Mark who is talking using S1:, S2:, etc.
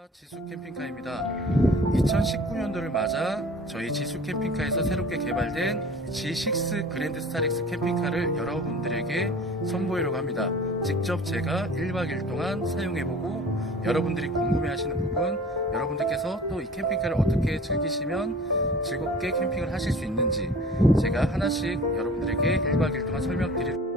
S1: 아, 지수 캠핑카입니다. 2019년도를 맞아 저희 지수 캠핑카에서 새롭게 개발된 G6 그랜드 스타렉스 캠핑카를 여러분들에게 선보이려고 합니다. 직접 제가 1박 2일 동안 사용해보고 여러분들이 궁금해하시는 부분, 여러분들께서 또 이 캠핑카를 어떻게 즐기시면 즐겁게 캠핑을 하실 수 있는지 제가 하나씩 여러분들에게 1박 2일 동안 설명드릴